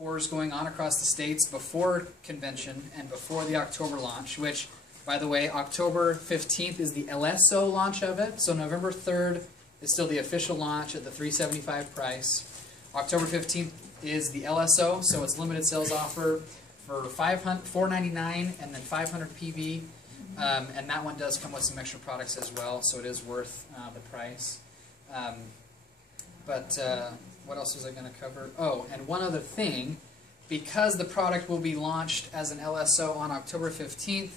tours going on across the states before convention and before the October launch, which, by the way, October 15th is the LSO launch of it, so November 3rd is still the official launch at the $375 price. October 15th is the LSO, so it's limited sales offer for $499 and then 500 PV, and that one does come with some extra products as well, so it is worth the price. What else was I going to cover? Oh, and one other thing, because the product will be launched as an LSO on October 15th,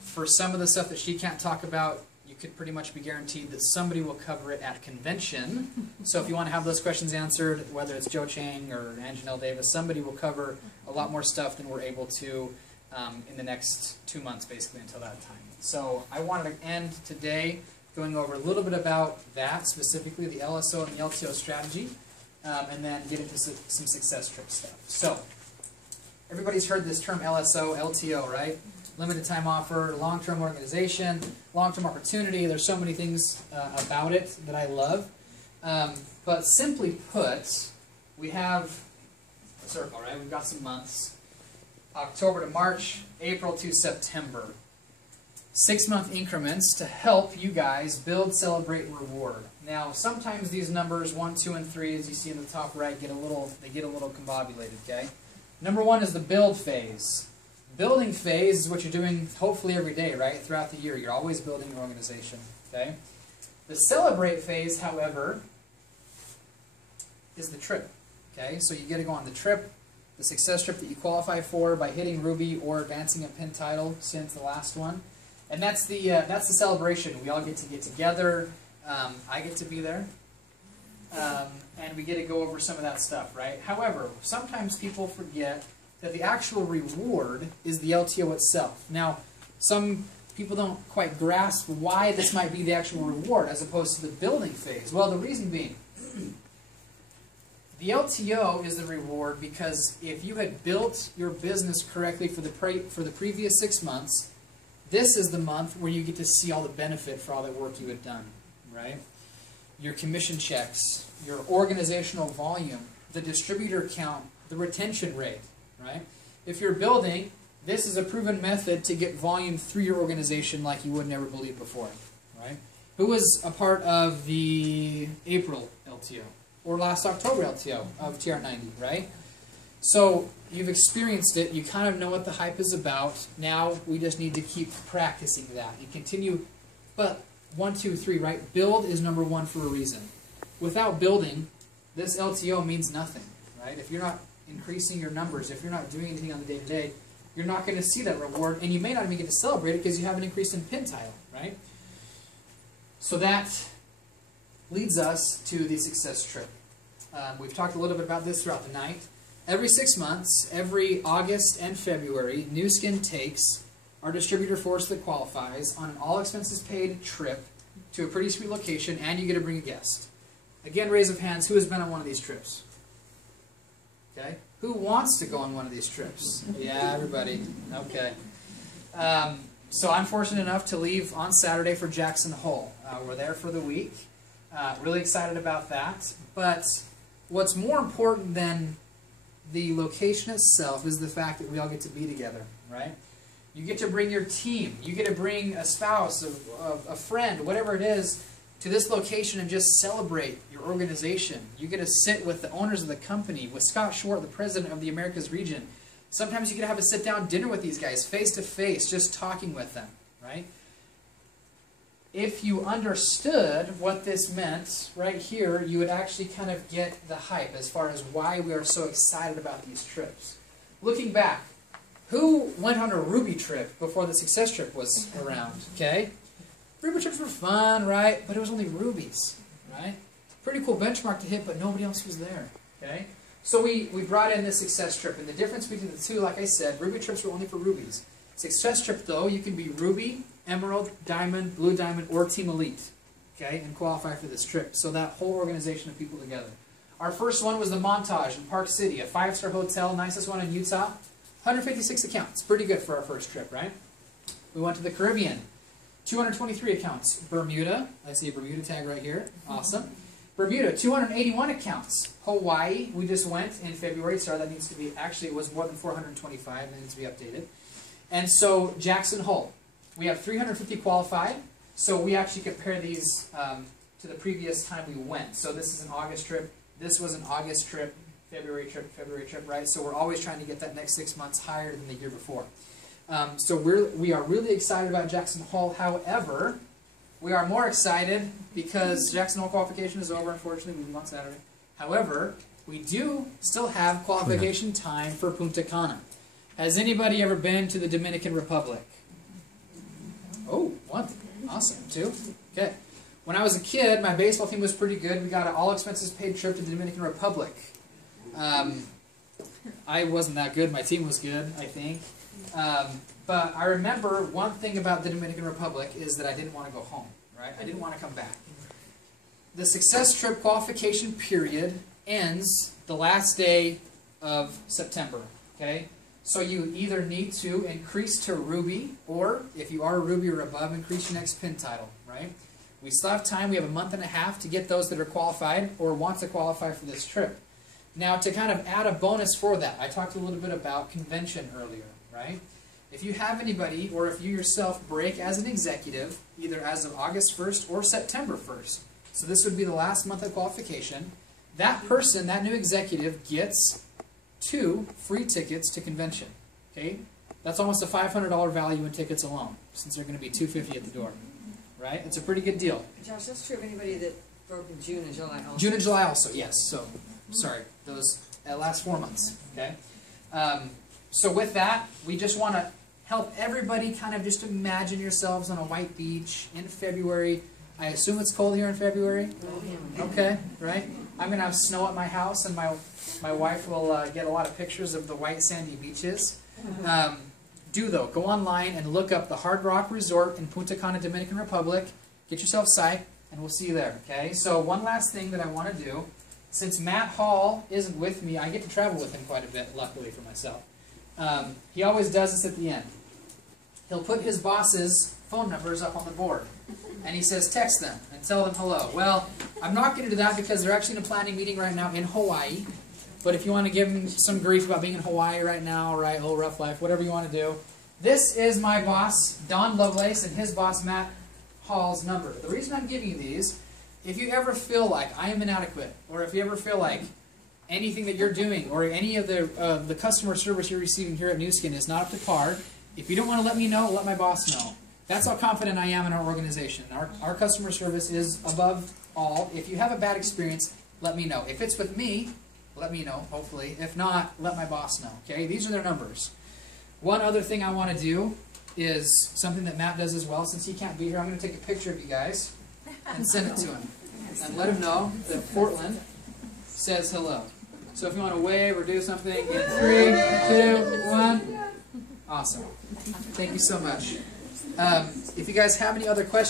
for some of the stuff that she can't talk about, you could pretty much be guaranteed that somebody will cover it at convention. So if you want to have those questions answered, whether it's Joe Chang or Anjanelle Davis, somebody will cover a lot more stuff than we're able to in the next 2 months, basically, until that time. So I wanted to end today going over a little bit about that, specifically the LSO and the LTO strategy, and then get into some success trip stuff. So everybody's heard this term LSO, LTO, right? Limited time offer, long-term organization, long-term opportunity. There's so many things about it that I love. But simply put, we have a circle, right? We've got some months. October to March, April to September. 6-month increments to help you guys build, celebrate, reward. Now, sometimes these numbers 1, 2, and 3, as you see in the top right, get a little combobulated. Okay. Number 1 is the build phase. Building phase is what you're doing hopefully every day, right? Throughout the year, you're always building your organization. Okay. The celebrate phase, however, is the trip. Okay. So you get to go on the trip, the success trip that you qualify for by hitting Ruby or advancing a pin title since the last one. And that's the celebration. We all get to get together. I get to be there. And we get to go over some of that stuff, right? However, sometimes people forget that the actual reward is the LTO itself. Now, some people don't quite grasp why this might be the actual reward as opposed to the building phase. Well, the reason being, the LTO is the reward because if you had built your business correctly for the previous 6 months, this is the month where you get to see all the benefit for all that work you had done, right? Your commission checks, your organizational volume, the distributor count, the retention rate, right? If you're building, this is a proven method to get volume through your organization like you would never believe before, right? Who was a part of the April LTO or last October LTO of TR90, right? So you've experienced it, you kind of know what the hype is about. Now we just need to keep practicing that and continue. But 1, 2, 3, right? Build is number 1 for a reason. Without building, this LTO means nothing, right? If you're not increasing your numbers, if you're not doing anything on the day-to-day, you're not going to see that reward, and you may not even get to celebrate it because you haven't increased in pin title, right? So that leads us to the success trip. We've talked a little bit about this throughout the night. Every 6 months, every August and February, Nu Skin takes our distributor force that qualifies on an all-expenses-paid trip to a pretty sweet location, and you get to bring a guest. Again, raise of hands, who has been on one of these trips? Okay. Who wants to go on one of these trips? Yeah, everybody. Okay. So I'm fortunate enough to leave on Saturday for Jackson Hole. We're there for the week. Really excited about that. But what's more important than the location itself is the fact that we all get to be together, right? You get to bring your team. You get to bring a spouse, a friend, whatever it is, to this location and just celebrate your organization. You get to sit with the owners of the company, with Scott Short, the president of the Americas region. Sometimes you get to have a sit-down dinner with these guys, face-to-face, just talking with them, right? If you understood what this meant right here, you would actually kind of get the hype as far as why we are so excited about these trips. Looking back, who went on a Ruby trip before the success trip was around, okay? Ruby trips were fun, right? But it was only rubies, right? Pretty cool benchmark to hit, but nobody else was there, okay? So we brought in the success trip, and the difference between the two, like I said, Ruby trips were only for rubies. Success trip, though, you can be Ruby, Emerald, Diamond, Blue Diamond, or Team Elite, okay, and qualify for this trip. So that whole organization of people together. Our first one was the Montage in Park City, a 5-star hotel, nicest one in Utah. 156 accounts, pretty good for our first trip, right? We went to the Caribbean, 223 accounts. Bermuda, I see a Bermuda tag right here, awesome. Bermuda, 281 accounts. Hawaii, we just went in February. Sorry, that needs to be, actually it was more than 425. That needs to be updated. And so Jackson Hole, we have 350 qualified. So we actually compare these to the previous time we went. So this is an August trip. This was an August trip, February trip, right? So we're always trying to get that next 6 months higher than the year before. So we are really excited about Jackson Hole. However, we are more excited because Jackson Hole qualification is over, unfortunately. We leave on Saturday. However, we do still have qualification time for Punta Cana. Has anybody ever been to the Dominican Republic? Oh, one. Awesome. Two? Okay. When I was a kid, my baseball team was pretty good. We got an all-expenses-paid trip to the Dominican Republic. I wasn't that good. My team was good, I think. But I remember one thing about the Dominican Republic is that I didn't want to go home, right? I didn't want to come back. The Success Trip qualification period ends the last day of September, okay? So you either need to increase to Ruby, or if you are Ruby or above, increase your next pin title, right? We still have time. We have a month and a half to get those that are qualified or want to qualify for this trip. Now, to kind of add a bonus for that, I talked a little bit about convention earlier, right? If you have anybody, or if you yourself break as an executive, either as of August 1st or September 1st, so this would be the last month of qualification, that person, that new executive, gets 2 free tickets to convention. Okay? That's almost a $500 value in tickets alone, since they're going to be $250 at the door. Right? It's a pretty good deal. Josh, that's true of anybody that broke in June and July also. June and July also, yes. So, sorry, those last 4 months. Okay? So with that, we just want to help everybody kind of just imagine yourselves on a white beach in February. I assume it's cold here in February? Okay, right? I'm going to have snow at my house, and my wife will get a lot of pictures of the white sandy beaches. Though, go online and look up the Hard Rock Resort in Punta Cana, Dominican Republic. Get yourself psyched, and we'll see you there, okay? So one last thing that I want to do, since Matt Hall isn't with me, I get to travel with him quite a bit, luckily for myself. He always does this at the end. He'll put his boss's phone numbers up on the board, and he says text them and tell them hello. Well, I'm not going to do that because they're actually in a planning meeting right now in Hawaii. But if you want to give him some grief about being in Hawaii right now, right, whole rough life, whatever you want to do, this is my boss, Don Lovelace, and his boss, Matt Hall's number. The reason I'm giving you these, if you ever feel like I am inadequate, or if you ever feel like anything that you're doing, or any of the customer service you're receiving here at Nu Skin is not up to par, if you don't want to let me know, let my boss know. That's how confident I am in our organization. Our customer service is above all. If you have a bad experience, let me know. If it's with me, let me know, hopefully. If not, let my boss know, okay? These are their numbers. One other thing I want to do is something that Matt does as well. Since he can't be here, I'm going to take a picture of you guys and send it to him. And let him know that Portland says hello. So if you want to wave or do something, in 3, 2, 1. Awesome. Thank you so much. If you guys have any other questions,